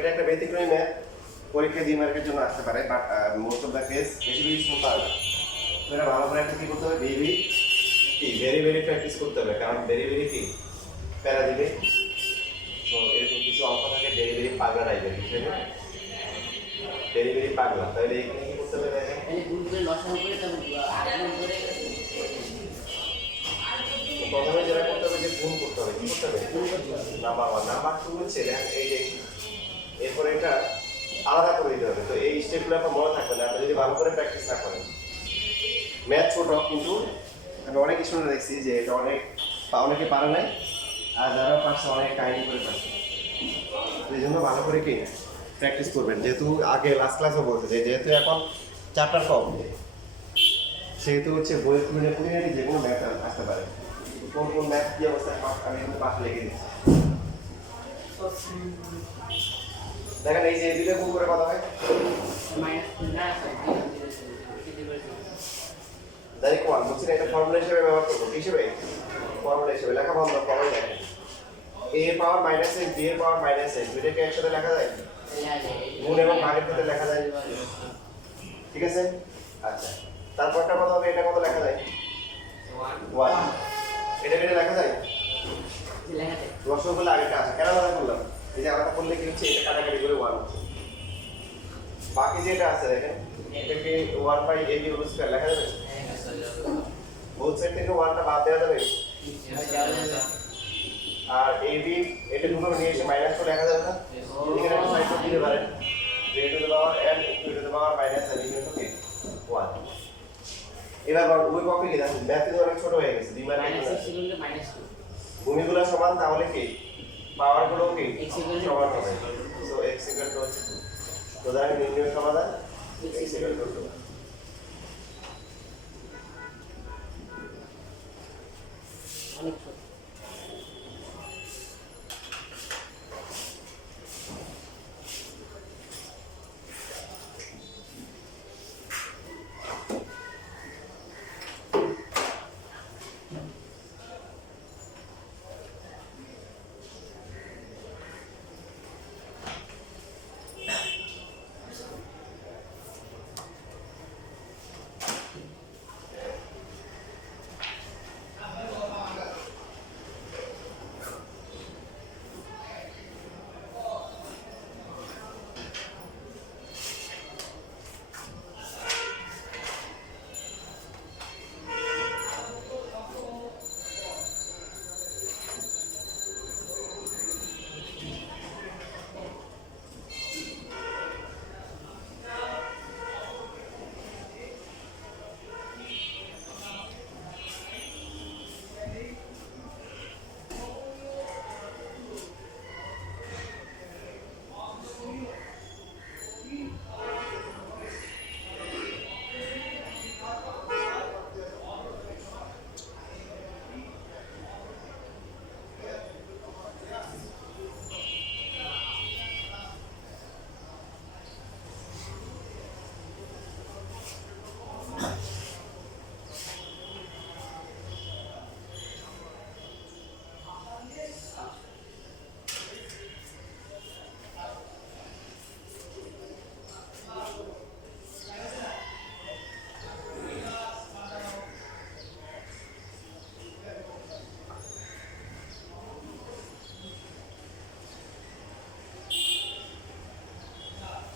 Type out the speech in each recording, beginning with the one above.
এটা একটা ব্যতিক্রমী ম্যাথ, পরীক্ষায় 2 মার্কের জন্য আসতে পারে, but most of the case বেশি বেশি পারবে না। তো এটা ভালো করে একটা কি করতে হবে, ভেরি ভেরি প্র্যাকটিস করতে হবে, কারণ ভেরি ভেরি কি প্যারা দিবে। তো এরকম কিছু অঙ্ক থাকে ভেরি ভেরি পাগলা টাইপের, বুঝলেন? ভেরি ভেরি পাগলা। তাহলে এখানে কি করতে হবে দেখেন, প্রথমে যেটা করতে হবে যে গুণ করতে হবে। কি করতে হবে? নাম্বার 1 নাম্বার 2 হচ্ছে দেখেন এই যে, এরপরে এটা আলাদা করে দিতে হবে। তো এই স্টেপগুলো আপনার মনে থাকবে না আপনি যদি ভালো করে প্র্যাকটিস না করেন। ম্যাথ ছোট, কিন্তু আমি অনেক স্টুডেন্ট দেখছি যে এটা অনেকে পারে নাই, আর যারা পারছে অনেক কাহিনী করে পারছে। এই জন্য ভালো করে কি প্র্যাকটিস করবেন। যেহেতু আগে লাস্ট ক্লাসও বলছে যে যেহেতু এখন চ্যাপ্টার কম, সেহেতু হচ্ছে বইয়ের তুলনায় খুঁটিনাটি যে কোনো ম্যাথ আসতে পারে। কোন কোন ম্যাথ কি অবস্থায় আমি কিন্তু পাশ লিখে দিচ্ছি। দেখেন এই যে এই দুটো গুণ করে কত হয়? ডাইরেক্ট 1 বলছি না, এটা ফর্মুলা হিসেবে ব্যবহার করবো। কি হিসেবে? ফর্মুলা হিসেবে। লেখা বন্ধ, ফর্মুলা দেখেন a এর পাওয়ার মাইনাস x, b এর পাওয়ার মাইনাস x, দুটোকে একসাথে লেখা যায়? গুণ এবং ভাগের ক্ষেত্রে লেখা যায়, ঠিক আছে? আচ্ছা, তারপরটা কত হবে? এটা কত লেখা যায়? 1। এটা কেটে লেখা যায়? রসগোল্লা আগেটা আছে, কেন আলাদা করলাম? এই যে আলাদা করলে কি হচ্ছে, এটা কাটাকাটি করে 1 হচ্ছে। বাকি যেটা আছে দেখেন, এটাকে 1 বাই a হোল স্কয়ার লেখা যাবে? বোথ সাইড থেকে 1 টা বাদ দেওয়া যাবে? আর ab এটা দুটো নিয়ে এসে মাইনাস করে লেখা যাবে না? এখানে একটা সাইড করে দিতে পারেন, a two the power n two the power minus n equal to 1। এবার ওই পক্ষে কি দেখেন, ম্যাথ কিন্তু অনেক ছোট হয়ে গেছে, 2 মাইনাস ভূমিগুলো সমান, তাহলে কি পাওয়ার গুলো কি সমান হবে। So x equal to 2। তো দেখেন নির্ণয় সমাধান x ইকুয়াল টু 2। অনেক ছোট।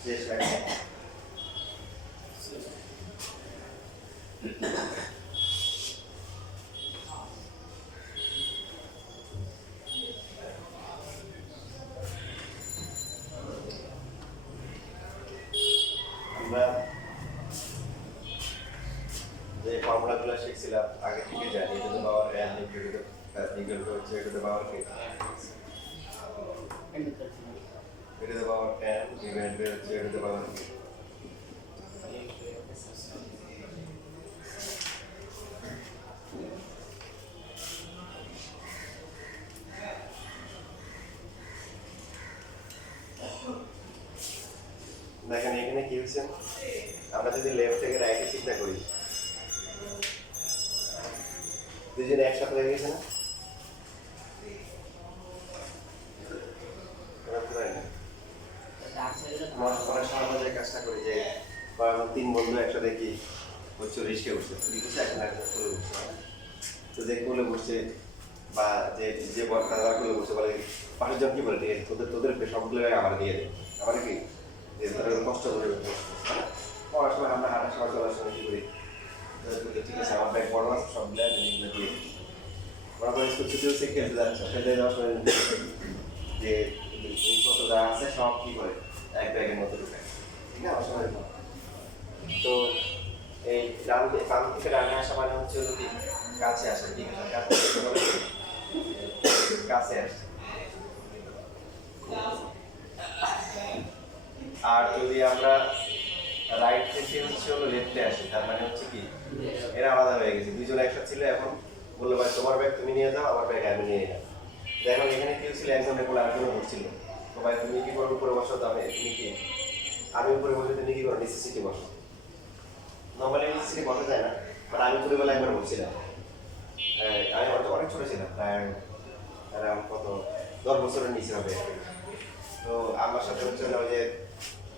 শেষ লাগে আমরা যে ফর্মুলাগুলো শিখছিলাম আগে থেকে জানি, এটা তো পাওয়ার n ইকুয়াল টু হচ্ছে এটা তো পাওয়ার কি, এটা তো পাওয়ার n ইভেন্ট হচ্ছে এটা তো পাওয়ার কি। দেখেন এখানে কি হচ্ছে, আমরা যদি লেফট থেকে রাইটে চিন্তা করি, দুজনে একসাথে হয়ে গেছে না? অনেক সময় আমরা যে কাজটা করি যে তিন বন্ধু একসাথে কি হচ্ছে রিস্কে বসছে এখন একজন কোলে বসছে তো যে কোলে বসছে বা যে যে তারা কোলে বসছে বলে পাশের জন কি বলে ঠিক আছে তোদের সবগুলো আমার দিয়ে দেয় আমার কি যে তারা কষ্ট করে পড়ার সময় আমরা হাঁটার সময় চলার সময় কি করি ঠিক আছে আমার ব্যাগ বড় আছে সবগুলো দিয়ে দিই ওরা করে স্কুল ছুটি হচ্ছে খেলতে যাচ্ছে খেলতে যাওয়ার সময় যে জিনিসপত্র যা আছে সব কি করে এক ব্যাগের মতো ঢুকায় ঠিক না অসময় তো এই ডান থেকে ডানে আসা মানে হচ্ছে হলো কি কাছে আসে ঠিক আছে কাছে আসে আর যদি আমরা রাইট থেকে হচ্ছে হলো লেফটে আসি তার মানে হচ্ছে কি এরা আলাদা হয়ে গেছে দুইজন একসাথে ছিল এখন বললো ভাই তোমার ব্যাগ তুমি নিয়ে যাও আমার ব্যাগ আমি নিয়ে যাও দেখো এখানে কেউ ছিল একজনের কোলে আরেকজন বসছিল তো ভাই তুমি কি করো উপরে বসো তো তুমি কি আমি উপরে বসে তুমি কি করো নিচে সিটে বসো নর্মালি নিচে সিটে বসা যায় না বাট আমি ছোটবেলা একবার বসছিলাম আমি অনেক ছোট ছিলাম প্রায় কত 10 বছরের নিচে হবে তো আমার সাথে হচ্ছে ওই যে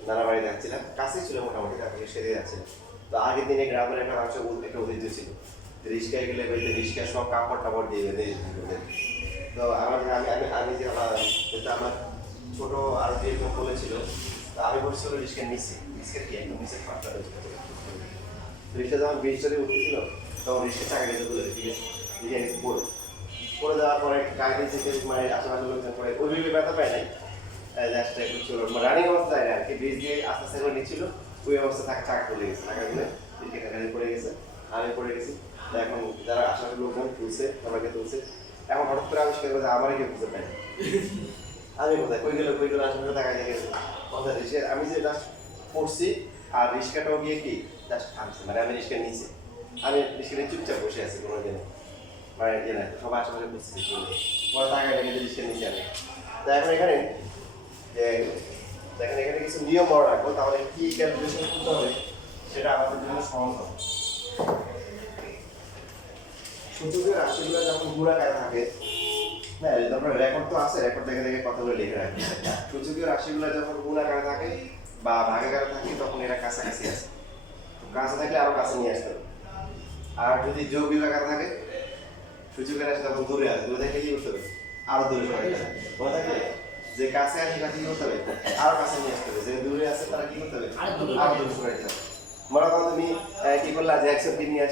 নানা বাড়ি যাচ্ছিলাম কাছেই ছিল মোটামুটি তারপরে সেরে যাচ্ছিলাম তো আগের দিনে গ্রামের একটা মানুষের একটা ঐতিহ্য ছিল রিক্সায় গেলে বলতে রিক্সা সব কাপড় টাপড় দিয়ে বেঁধে তো আমি যে আমার ছোট আরো যে একদম বলেছিল তো আমি বলছিল রিক্সার নিচে রিক্সার কি একদম নিচে ফাঁকটা রিক্সা যখন ব্রিজটাতে উঠেছিল তখন রিক্সার চাকা গেছে বলে ঠিক আছে রিক্সা নিচে পড়ে যাওয়ার পরে গাড়ি থেকে মানে আশেপাশে লোকজন পরে ওইভাবে ব্যথা পায় নাই জাস্ট একটু ছিল রানিং অবস্থা যায় না আর কি ব্রিজ দিয়ে আস্তে আস্তে করে নিচ্ছিল ওই অবস্থা থাকে চাকা পড়ে গেছে চাকাগুলো গাড়ি পড়ে গেছে আমি পড়ে গেছি এখন যারা আশেপাশে লোকজন তুলছে সবাইকে তুলছে এখন হঠাৎ করে আবিষ্কার করে আমারই কেউ খুঁজে পাই আমি কোথায় কই গেল আশেপাশে দেখা গেছে কথা রিক্সা আমি যে জাস্ট পড়ছি আর রিক্সাটাও গিয়ে কি জাস্ট থামছে মানে আমি রিক্সা নিচে আমি রিক্সা নিয়ে চুপচাপ বসে আছি কোনো দিনে মানে ইয়ে না সবাই আশেপাশে বুঝছি পরে টাকা লেগে রিক্সা নিচে আমি তো এখন এখানে যে দেখেন এখানে কিছু নিয়ম বড় রাখবো তাহলে কি ক্যালকুলেশন করতে হবে সেটা আমাদের জন্য সহজ হবে সূচকের রাশিগুলো যখন গুণাকারে থাকে হ্যাঁ তারপরে রেকর্ড তো আছে রেকর্ড দেখে দেখে কথাগুলো লিখে রাখবে সূচকীয় রাশিগুলো যখন গুণাকারে থাকে বা ভাগাকারে থাকে তখন এরা কাছাকাছি আসে কাছে থাকলে আরো কাছে নিয়ে আসতে হবে আর যদি যোগ বিভাগারে থাকে সূচকের রাশি তখন দূরে আসে দূরে থাকলে কি করতে হবে আরো দূরে সরাই যাবে মনে থাকলে যে কাছে আসে তাকে কি করতে হবে আরো কাছে নিয়ে আসতে হবে যে দূরে আছে তারা কি করতে হবে আরো দূরে সরাই যাবে মনে করো তুমি কি করলা যে একশনকে নিয়ে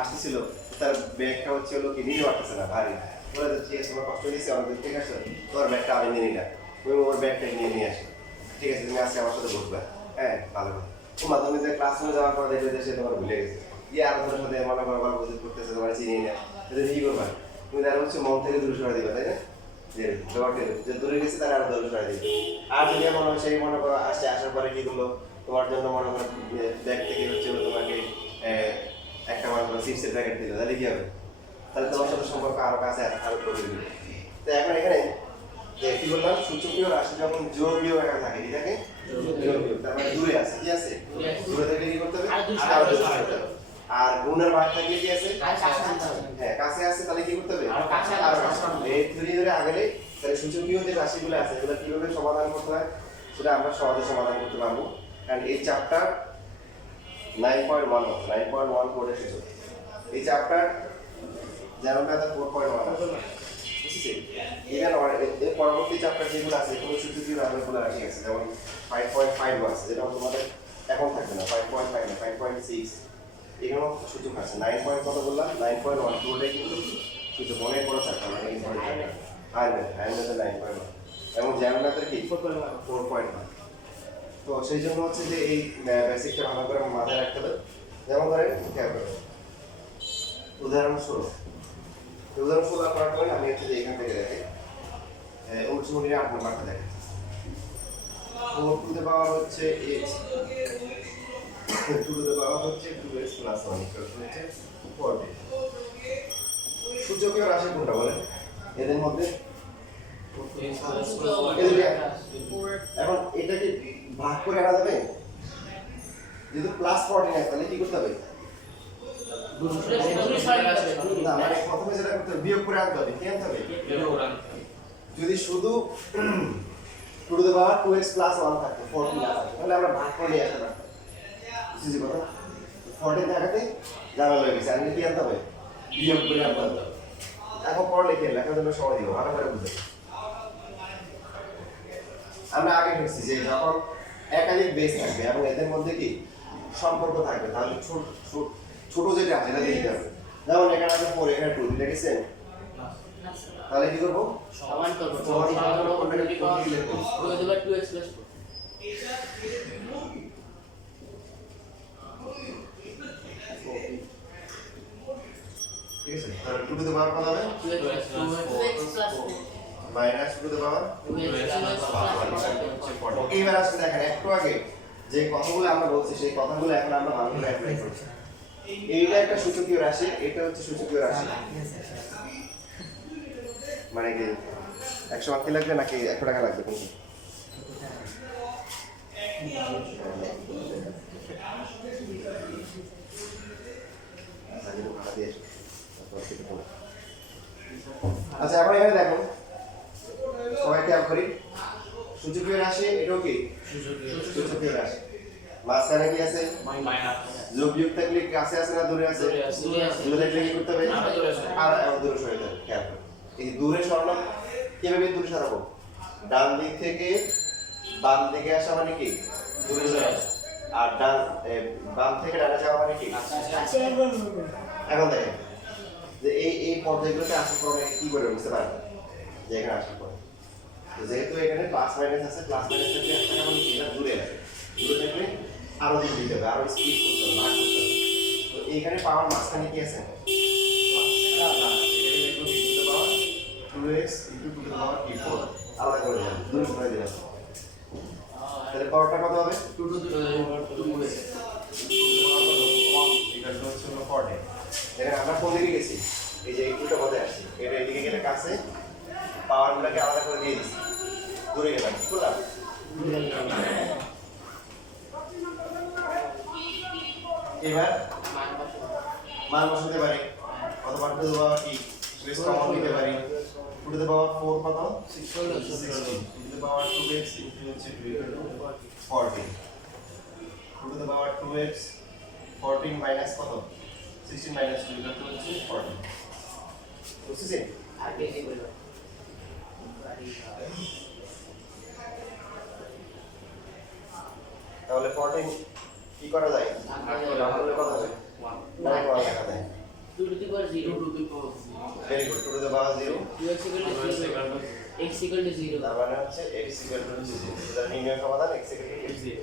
আসতেছিল তার ব্যাগটা হচ্ছে হলো কি নিয়ে আসতেছে না ভারী বলে তো ঠিক আছে তোমার কষ্ট হয়েছে অনেক দূর থেকে আসছো তোমার ব্যাগটা আমি নিয়ে নিলাম তুমি ওর ব্যাগটা নিয়ে আসো ঠিক আছে তুমি আজকে আমার সাথে বসবে হ্যাঁ ভালো কথা তোমার তুমি যে ক্লাসরুমে যাওয়ার পর দেখবে যে সে তোমার ভুলে গেছে গিয়ে আরো তোমার সাথে মনে করো গল্প করতেছে তোমার চিনিয়ে নেয় তাহলে কি করবা তুমি তারা হচ্ছে মন থেকে দূরে সরাই দিবা তাই না যে দূরে গেছে তারা আরো দূরে সরাই দিবে আর যদি মনে হয় সেই মনে করো আসছে আসার পরে কি করলো তোমার জন্য মনে করো ব্যাগ থেকে হচ্ছে তোমাকে একটা মনে করো চিপসের প্যাকেট দিল তাহলে কি হবে তাহলে তোমার সাথে সম্পর্ক আরো কাছে আরো করে দিবে তো এখন এখানে যে কি বললাম সূচকীয় রাশি যখন যোগীয় একা থাকে এটাকে যোগীয় তার মানে দূরে আছে কি আছে দূরে থেকে কি করতে হবে আরো দূরে করতে হবে আর গুণের ভাগ থাকে কি আছে হ্যাঁ কাছে আছে তাহলে কি করতে হবে আরো কাছে এই ধীরে ধীরে আগেলে তাহলে সূচকীয় যে রাশিগুলো আছে এগুলো কিভাবে সমাধান করতে হয় সেটা আমরা সহজে সমাধান করতে পারবো কারণ এই চ্যাপ্টার 9.1 কোডে সূচক এই চ্যাপ্টার যেমন কথা 4.1 আছে বুঝছিস এখানে এর পরবর্তী চ্যাপ্টার যেগুলো আছে কোনো সূচকীয় রাশিগুলো রাশি আছে যেমন 5.5 আছে যেটা তোমাদের এখন থাকবে না 5.5 না 5.6 এখানেও সূচক আছে 9. কত বললাম 9.1 কোডে কিন্তু সূচক অনেক বড় চ্যাপ্টার মানে ইম্পর্টেন্ট আইনের 9.1 এবং জ্যামিতির কি 4.1 তো সেই জন্য হচ্ছে যে এই বেসিকটা ভালো করে মাথায় রাখতে হবে যেমন ধরেন উদাহরণস্বরূপ করার পরে আমি হচ্ছে যে এখান থেকে দেখি অনুশীলনীর 8 নম্বরটা দেখেন 4 টু দ্য পাওয়ার হচ্ছে h 2 টু দ্য পাওয়ার হচ্ছে 2x প্লাস 1 ইকুয়াল হচ্ছে 40 সূচকীয় রাশি কোনটা বলেন এদের মধ্যে এখন এটাকে ভাগ করে আনা যাবে যেহেতু প্লাস 49 তাহলে কি করতে হবে না মানে প্রথমে যেটা করতে হবে বিয়োগ করে আনতে হবে কি আনতে হবে যদি শুধু two to the power 2x plus 1 থাকতো 14 না থাকতো তাহলে আমরা ভাগ করে নিয়ে আসতে পারতাম বুঝছি কথা 14 থাকাতে জানা হয়ে গেছে আমি কি আনতে হবে বিয়োগ করে আনতে হবে এখন পড়া লিখে লেখার জন্য সময় দিব ভালো করে বুঝে আমরা আগে দেখছি যে যখন একাধিক বেস থাকবে এবং এদের মধ্যে কি সম্পর্ক থাকবে তাহলে ছোট যেটা আছে এটা দিতে হবে যেমন এখানে আছে 4 এখানে 2 দিলে গেছে তাহলে কি করব সমান করব সমান করব কোনটাকে কি করব 2x 4 ঠিক আছে তাহলে 2 টু দ্য পাওয়ার কত হবে 2x 4 minus 2 to the power 2x এইবার আসলে দেখেন একটু আগে যে কথাগুলো আমরা বলছি সেই কথাগুলো এখন আমরা ভালো করে অ্যাপ্লাই করছি এইটা একটা সূচকীয় রাশি এটা হচ্ছে সূচকীয় রাশি মানে কি 100 টাকা লাগবে নাকি 100 টাকা লাগবে কোনটা আচ্ছা এখন এখানে দেখো সবাই খেয়াল করি সূচকীয় রাশি এটাও কি সূচকীয় রাশি মাঝখানে কি আছে মাইনাস যোগ বিয়োগ থাকলে কাছে আছে না দূরে আছে দূরে থাকলে কি করতে হবে আর দূরে সরাতে হবে খেয়াল করো এই দূরে সরানো কিভাবে দূরে সরাবো ডান দিক থেকে বাম দিকে আসা মানে কি দূরে সরানো আর বাম থেকে ডানে যাওয়া মানে কি এখন দেখেন যে এই পর্যায়গুলোতে আসার পর আমরা কি করে বুঝতে পারবো যে এখানে আসার পর যেহেতু এখানে প্লাস মাইনাস আছে প্লাস মাইনাস থাকলে একটা কেমন এটা দূরে আছে দূরে থাকলে আরো দূর দিতে হবে আরো স্পিড করতে হবে ভাগ করতে হবে তো এইখানে পাওয়ার মাঝখানে কি আছে আলাদা করে দিলাম দূরে সরাই দিলাম তাহলে পাওয়ারটা কত হবে 2 টু দ্য পাওয়ার 2x এটা হচ্ছে 40 দেখেন আমরা কোন দিকে গেছি এই যে এই দুটো পদে আসছি এটা এদিকে গেলে কাছে পাওয়ারগুলোকে আলাদা করে দিয়ে দিছি দূরে গেলাম কি করলাম এবার মান বসাতে পারি কত বার টু দ্য পাওয়ার কি বেস কমন নিতে পারি টু টু দ্য পাওয়ার 4 কত 16 two to the power 2x হচ্ছে 40 two to the power 2x 14 minus কত 16 মাইনাস 2 এটা হচ্ছে 40 বুঝছেন আগে কি বলবো তাহলে 14 কি করা যায় তাহলে কত হবে 1 1 লেখা যায় 2 to the power 0 very good two to the power 0 2x x 0 তার মানে হচ্ছে x 0 এটা নির্ণয় সমাধান x 0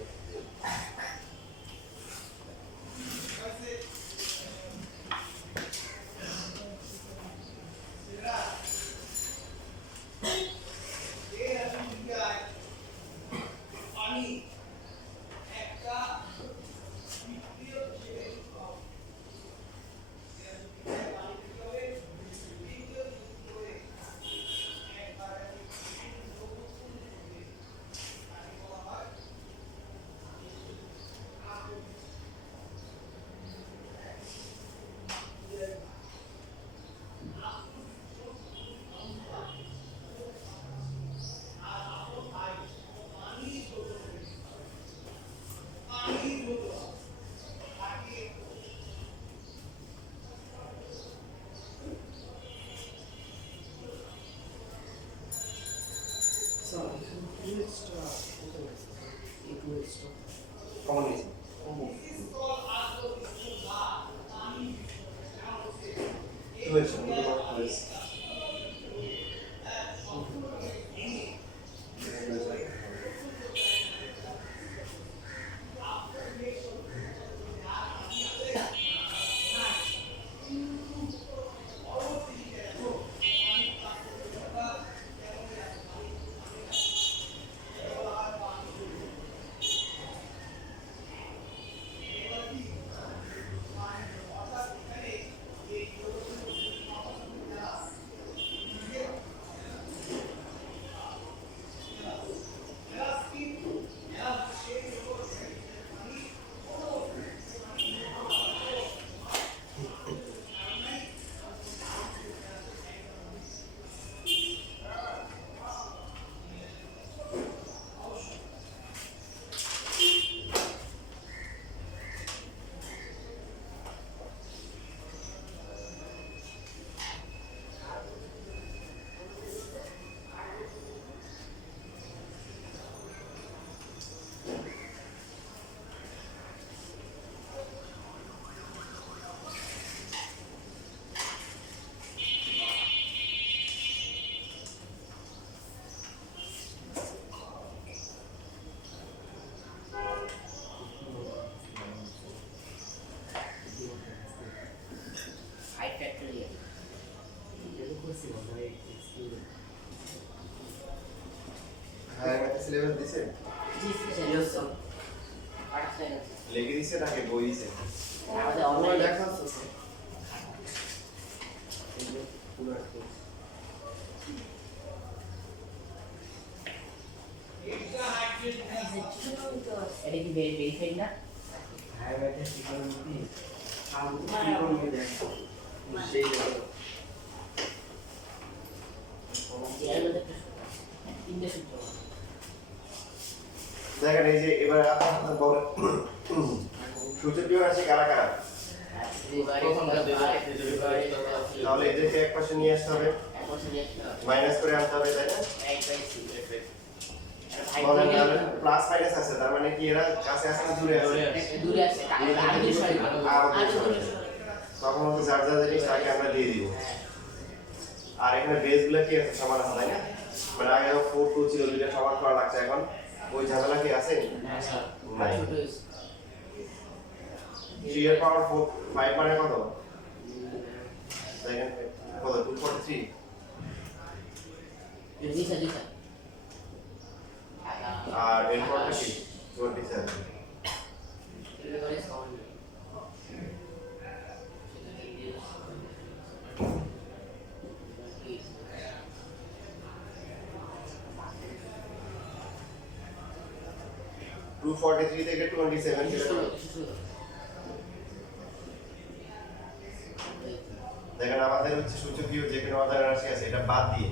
কমন নিয়েছি হ্যাঁ ম্যাথ সিলেবাস দিছে লিখে দিছে নাকি বই দিছে আমাদের আমার অনলাইন লেখা আছে স্যার। এটা কি ভেরিফাইড না? হ্যাঁ ম্যাথের ত্রিকোণমিতি ত্রিকোণমিতি দেখো সেই দেখো এর মধ্যে একটা সূত্র আছে। তিনটে সূত্র আছে। দেখেন এই যে এবার আপনার বড় সূচকীয় রাশি কারা কারা তাহলে এদেরকে এক পাশে নিয়ে আসতে হবে মাইনাস করে আনতে হবে তাই না বলেন তাহলে প্লাস মাইনাস আছে তার মানে কি এরা কাছে আছে না দূরে আছে দূরে আছে আর দূরে সরে আর দূরে তখন হচ্ছে যার যার জিনিস তাকে আমরা দিয়ে দিব আর এখানে বেসগুলো কি আছে সমান আছে তাই না মানে আগে 4 2 ছিল দুইটা সমান করা লাগছে এখন ওই ঝামেলা কি আছে নাই 3 এর পাওয়ার 5 মানে কত দেখেন কত 243 দিশা দিশা আর এর পরটা কি 27 এবারে সমান 243 থেকে 27 দেখেন আমাদের হচ্ছে সূচকীয় যে কোনো অর্ডার রাশি আছে এটা বাদ দিয়ে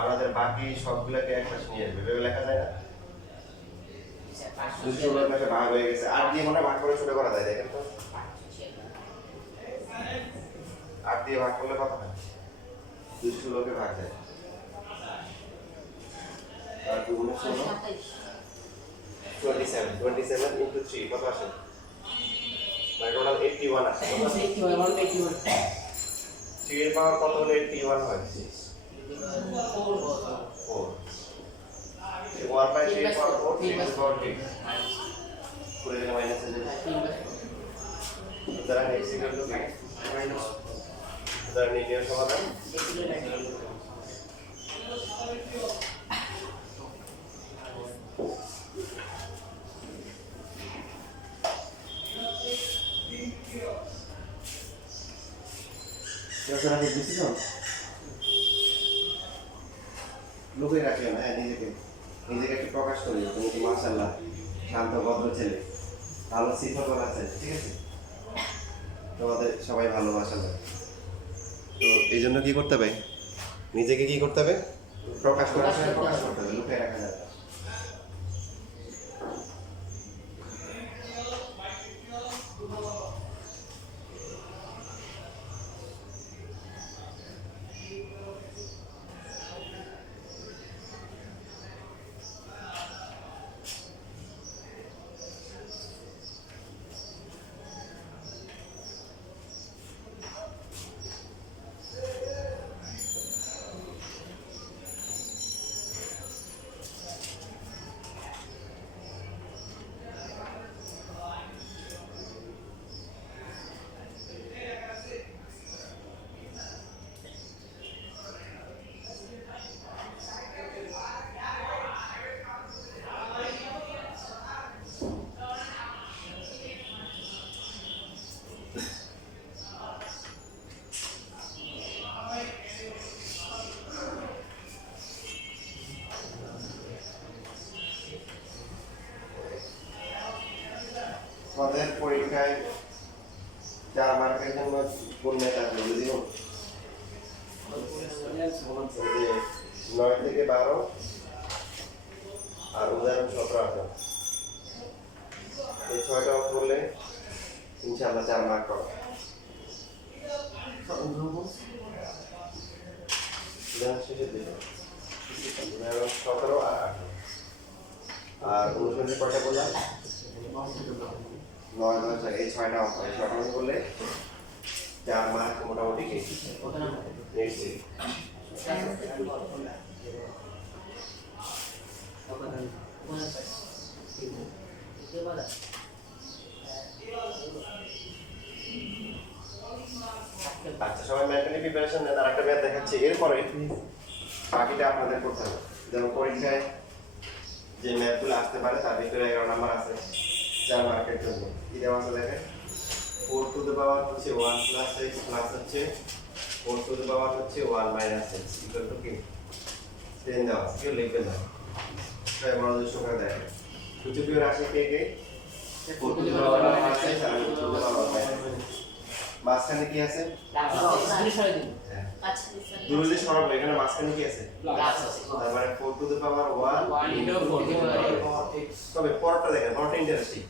আমাদের বাকি সবগুলোকে এক পাশে নিয়ে আসবে এভাবে লেখা যায় না 216 পাশে ভাগ হয়ে গেছে 8 দিয়ে মনে ভাগ করে ছোট করা যায় দেখেন তো 8 দিয়ে ভাগ করলে কত হয় 216 কে ভাগ যায় আর 2 গুণ 16 27 into 3 কত আসে মানে টোটাল 81 আসে 3 এর পাওয়ার কত হলে 81 হয় 4 1 by 3 এর পাওয়ার 4 3 এর পাওয়ার 8 পুরো দিকে মাইনাস হয়ে যাবে সুতরাং x equal to মাইনাস সুতরাং নির্ণয় সমাধান রচনা কি বুঝছো লোকে রাখলেন হ্যাঁ নিজেকে নিজেকে একটু প্রকাশ করি তুমি কি মাশাআল্লাহ শান্ত ভদ্র ছেলে ভালো সিফাত আছে ঠিক আছে তোমাদের সবাই ভালো মাশাআল্লাহ তো এই জন্য কি করতে হবে নিজেকে কি করতে হবে প্রকাশ করার সময় প্রকাশ করতে হবে লুকিয়ে রাখা যাবে না। আমাদের পরীক্ষায় 4 মার্কের জন্য কোন মেথড আছে বুঝিও 9 থেকে 12 আর উদাহরণ 17 আছে এই 6টা করলে ইনশাআল্লাহ 4 মার্ক পাবো উদাহরণ শেষের দিকে উদাহরণ 17 আর 18 আর অনুসরণের কয়টা বললাম 9 10 এই 6টা অঙ্ক এই 6টা অঙ্ক করলে 4 মার্ক মোটামুটি কি নেক্সট আচ্ছা সবাই মেন্টালি প্রিপারেশন নেন আর একটা ম্যাথ দেখাচ্ছি এরপরে বাকিটা আপনাদের করতে হবে। যেমন পরীক্ষায় যে ম্যাথগুলো আসতে পারে তার ভিতরে 11 নাম্বার আছে 4 মার্কের জন্য। কি দেওয়া আছে দেখেন, 4 টু দ্য পাওয়ার হচ্ছে 1 প্লাস x প্লাস হচ্ছে 4 টু দ্য পাওয়ার হচ্ছে 1 মাইনাস x ইকুয়াল টু কি 10 দেওয়া আছে। কেউ লিখবে না, তাই মনোযোগ সহকারে দেখেন। সূচকীয় রাশি কে কে 4 to the power minus x আর 4 টু দ্য পাওয়ার মাইনাস। মাঝখানে কি আছে? দুইলে সরব, এখানে মাঝখানে কি আছে? তার মানে 4 to the power 1 into 4 to the power x। তবে পরটা দেখেন, পরটা ইন্টারেস্টিং।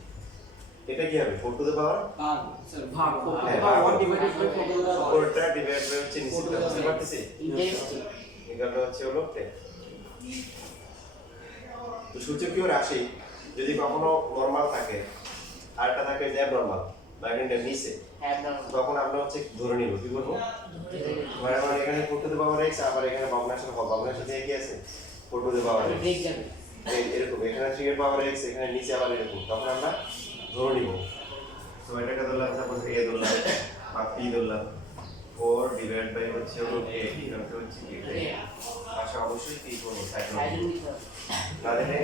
এটা কি হবে? 4 টু দ্য পাওয়ার ভাগ 1 divided by 4 to the power. পরটা ডিভাইড বাই হচ্ছে নিচে বুঝতে পারতেছি। এগুলো হচ্ছে হলো তে। তো সূচকীয় রাশি যদি কখনো নরমাল থাকে আর একটা থাকে যে অ্যাবনরমাল ম্যাগনেটের নিচে, তখন আমরা হচ্ছে ধরে নিব কি করব, মানে আমার এখানে 4 টু দ্য পাওয়ার x আবার এখানে ভগ্নাংশ দিয়ে কি আছে 4 টু দ্য পাওয়ার x এরকম, এখানে 3 এর পাওয়ার x এখানে নিচে আবার এরকম, তখন আমরা ধরে নিব। তো এটাকে ধরলাম সাপোজ a ধরলাম বা p ধরলাম, 4 ডিভাইড বাই হচ্ছে হলো a ইকুয়াল টু হচ্ছে কি আশা অবশ্যই p করব সাইড না দিলে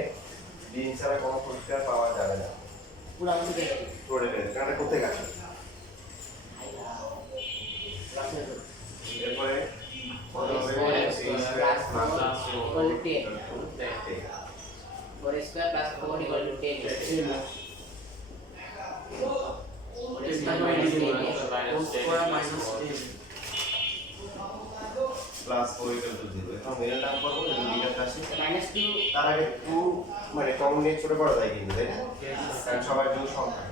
দিন ছাড়া কোনো পরিষ্কার পাওয়া যাবে না। পুরো এটা কোথায় গেছে? এরপরে প্লাস 4 ইকুয়াল টু 0। এখন মিডল টার্ম করব, যদি দুইটা আসে তার আগে 2 মানে কমন নিয়ে ছোট করা যায় কিন্তু, তাই না? কারণ সবার যোগ সংখ্যা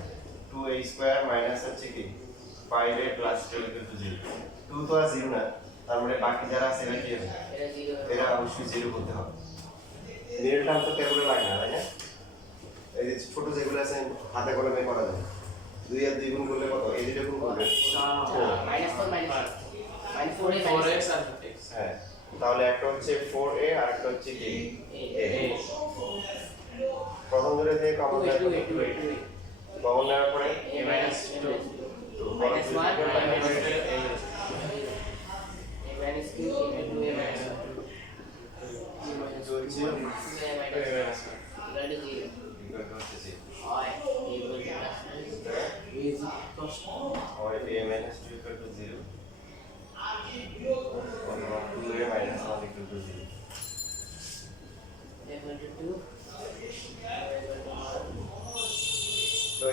2a স্কয়ার মাইনাস হচ্ছে কি 5a প্লাস 2 ইকুয়াল টু 0। 2 তো আর 0 না, তার মানে বাকি যারা আছে এরা কি হবে? এরা অবশ্যই 0 করতে হবে। মিডল টার্ম তো টেবিলে লাগে না, তাই না? এই যে ছোট যেগুলো আছে হাতে কলমে করা যায়। 2 আর 2 গুণ করলে কত? এই দুটো গুণ করলে 4x হ্যাঁ, তাহলে একটা হচ্ছে 4a আর একটা হচ্ছে কি a। প্রথম ধরে থেকে কমন নেওয়ার পরে a minus 2 minus 1 minus 2 a minus 2 into a minus 2 হচ্ছে a minus 1 0 হয় হয় a minus 2 equal to 0 অথবা 2a minus 1 equal to 0। তো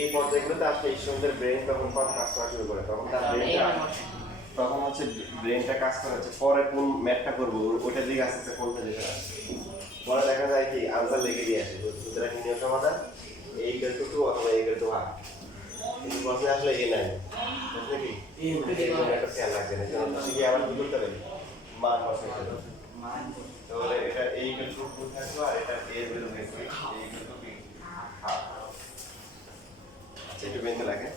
এই পর্যায়গুলোতে আসলে স্টুডেন্টের ব্রেন তখন কাজ করা শুরু করে, তখন তার ব্রেনটা তখন হচ্ছে ব্রেনটা কাজ করা হচ্ছে পরে কোন ম্যাথটা করবো ওইটার দিকে আস্তে আস্তে কোন পজিশন আসে। পরে দেখা যায় কি আনসার লিখে দিয়ে আসে, সুতরাং নির্ণয় সমাধান a equal to 2 অথবা a equal to 1। কিন্তু প্রশ্নে আসলে এ নাই, বুঝলে কি একটা খেয়াল রাখবেন, কারণ শিখে আবার কি করতে হবে মান বসাইতে হবে। তাহলে এটা a equal to 2 থাকলো আর এটা a এর ভ্যালু বের করি a equal to কি হাফ। আচ্ছা একটু বেঁধে লাগে।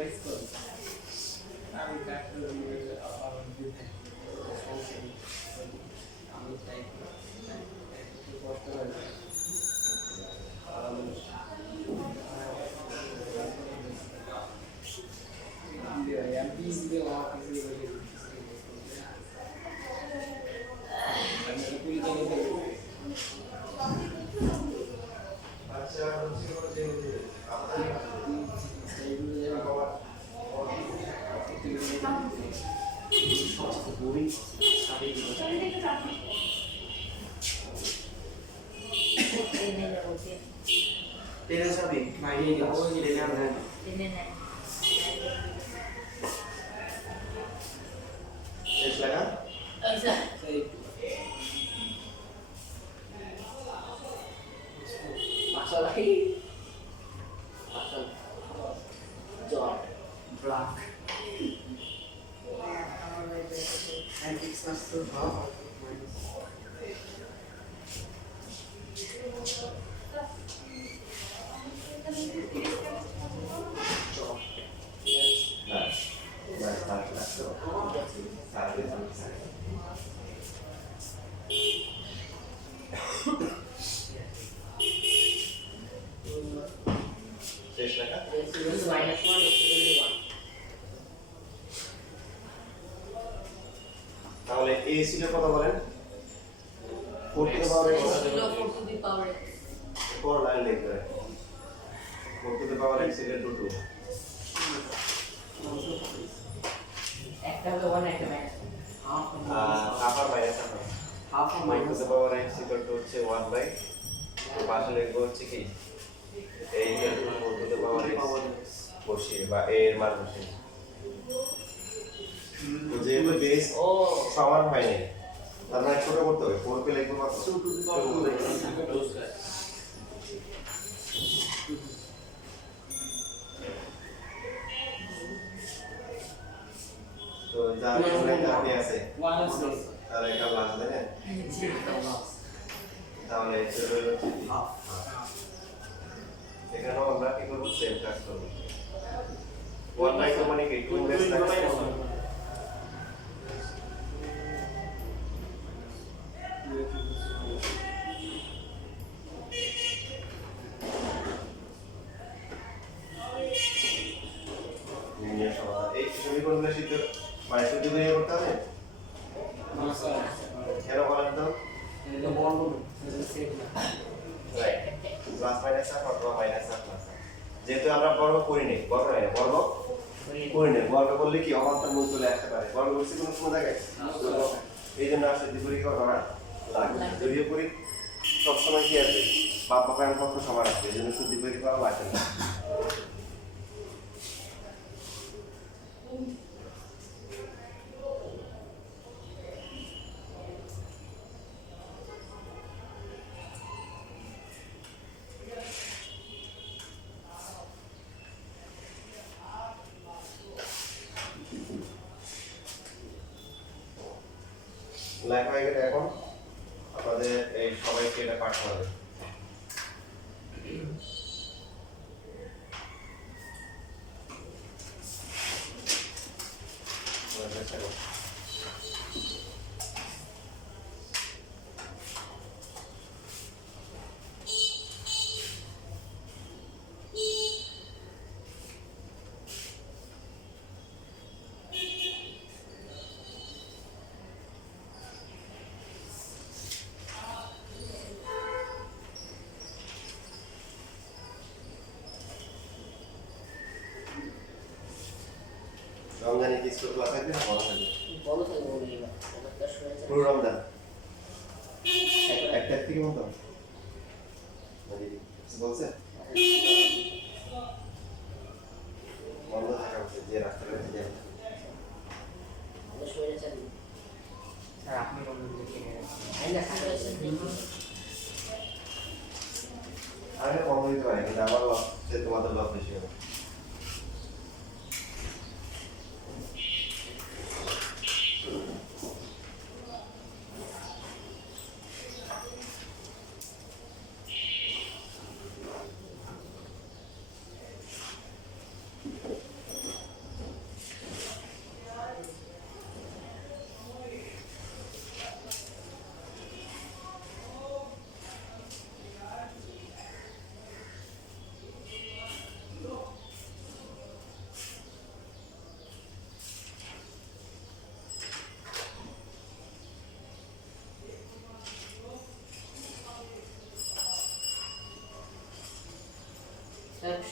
আমি কাটতে আবার আমি চাই একটু কষ্ট করে আচ্ছা হচ্ছে যে আপনার টেনে যাবো যে টেনে যাবি মাইনে যাবো টেনে আনবে টেনে নেয় শেষ লাগা আচ্ছা সেই মশলা মশলা জল ব্ল্যাক আমার বাড়িতে and it's not so hard minus না না স্টার্ট লাগতো সার্ভিস সার্ভিস শেষ লাগা this is minus 1 is equal to 1 তাহলে a ছিল কত বলেন 4 to the power x 4 to the power x 4 line লিখতে 4 to the power x equal to 2 একটা হবে 1 একটা minus half R minus half half or 4 to minus the power x equal to হচ্ছে 1 by পাশে লিখবো হচ্ছে কি a equal to 4 to the power x বসিয়ে বা a এর মান বসিয়ে তো যেহেতু বেস ও সমান হয় নাই তার মানে ছোট করতে হবে 4 কে লিখবো কত 2 to the power 2 তো যার মনে কাটে আছে 1 is less তার একটা লাস্ট দেন তাহলে চলে হচ্ছে কি? half এখানেও আমরা কি করব সেম কাজ করব 1 বাই 2 মানে কি 2 বেস লাগবে লিনিয়ার সমাধান এই সমীকরণগুলো শিখতে মানে শুদ্ধ করে করতে হবে কেন বলেন তো the bond is the same right plus minus R অথবা মাইনাস আর প্লাস যেহেতু আমরা বর্গ করি নাই বর্গ নাই বর্গ করি নাই বর্গ করলে কি অবান্তর মূল চলে আসতে পারে বর্গ করছি কোনো সময় দেখায় এই জন্য আসলে দ্বিপরী করা লাগে যদিও করি সবসময় কি আসবে বাপ বাপায়ন পক্ষ সমান আসবে এই জন্য শুধু দ্বিপরী করা লাগে না লেখা হয়ে গেলে এখন আপনাদের এই সবাইকে এটা পাঠাতে হবে রমজানে কি স্কুল ক্লাস থাকবে না বড় থাকবে বলো তো বলি এবার একটা শুনে পুরো রমজান একটা থেকে মতো মানে বলছে বন্ধ থাকা উচিত যে রাস্তাঘাটে যায় শুনে চালি স্যার আপনি বলুন দেখে আইনা সাথে দেখি আরে বন্ধ হইতে পারে কিন্তু আমার লস সে তোমাদের লস বেশি হবে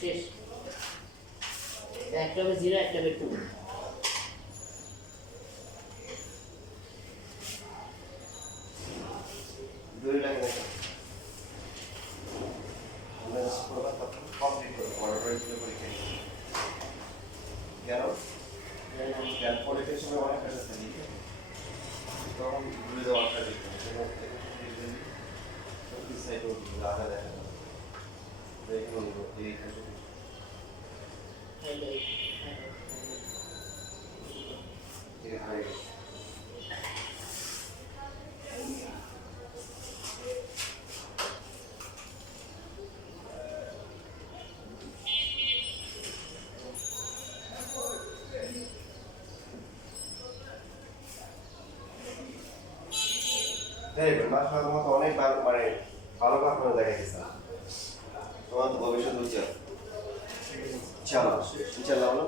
শেষ একটা হবে 0 একটা হবে 2 দুই লাগে না আমরা পুরো কমপ্লিট করব অর্ডার করে পরীক্ষা কেন কেন পরীক্ষার সময় অনেক কাজ থাকে তখন ভুলে যাওয়ার কাজ সাইড লাগা দেখা দেখুন এই কাজে ঠিক আছে মাসা তোমার তো অনেক মানে ভালো পারফরমেন্স দেখা গেছে তোমার তো ভবিষ্যৎ উজ্জ্বল চলো ইনশাআল্লাহ বলো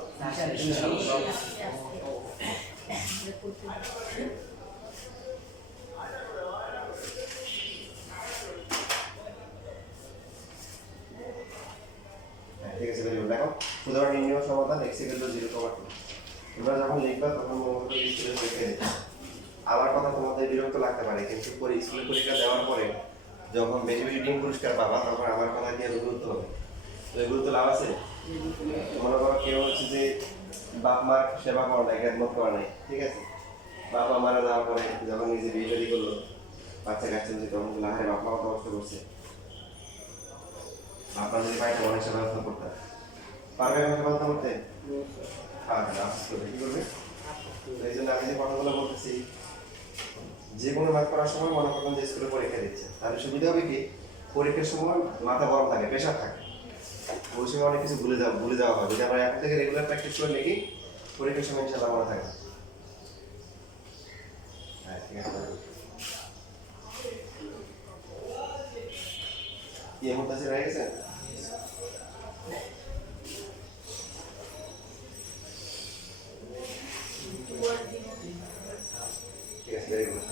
ঠিক আছে ভেরি গুড দেখো উদাহরণ নির্ণয় সমাধান x = 0,2 তোমরা যখন লিখবা তখন মনে করবে স্কুলে পরীক্ষা দিতে আমার কথা তোমাদের বিরক্ত লাগতে পারে কিন্তু পরে স্কুলে পরীক্ষা দেওয়ার পরে যখন বেশি বেশি টিম পুরস্কার পাবা তখন আমার কথা কি গুরুত্ব হবে তো এগুলো তো লাভ আছে মনে করো কেউ হচ্ছে যে বাপ মার সেবা করা নাই খেদমত করা নাই ঠিক আছে বাবা মারা যাওয়ার পরে যখন নিজে বিয়ে শাদী করলো বাচ্চা কাচ্চা যে তখন লাহারে বাপ মা কত কষ্ট করছে বাবা যদি পাইতো অনেক সেবা যত্ন করতেন পারবে এখন সেবা যত্ন করতে পারবে না আফসোস করবে কি করবে এই জন্য আমি যে কথাগুলো বলতেছি যে কোনো ম্যাথ করার সময় মনে করবেন যে স্কুলে পরীক্ষা দিচ্ছে তাহলে সুবিধা হবে কি পরীক্ষার সময় মাথা গরম থাকে প্রেশার থাকে ওই সময় অনেক কিছু ভুলে যাওয়া হয় যদি আমরা এখন থেকে রেগুলার প্র্যাকটিস করে নিই পরীক্ষার সময় ইনশাআল্লাহ মনে থাকে হ্যাঁ ঠিক আছে কি এমন কাছে রয়ে গেছে ঠিক আছে ভেরি গুড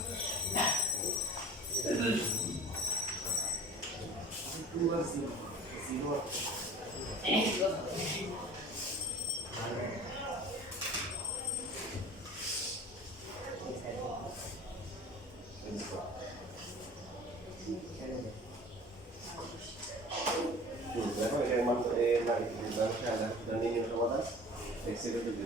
দেখো এর মান তো এর না ব্যবসা আলাদা নির্ণয় সমাধান x = 0,2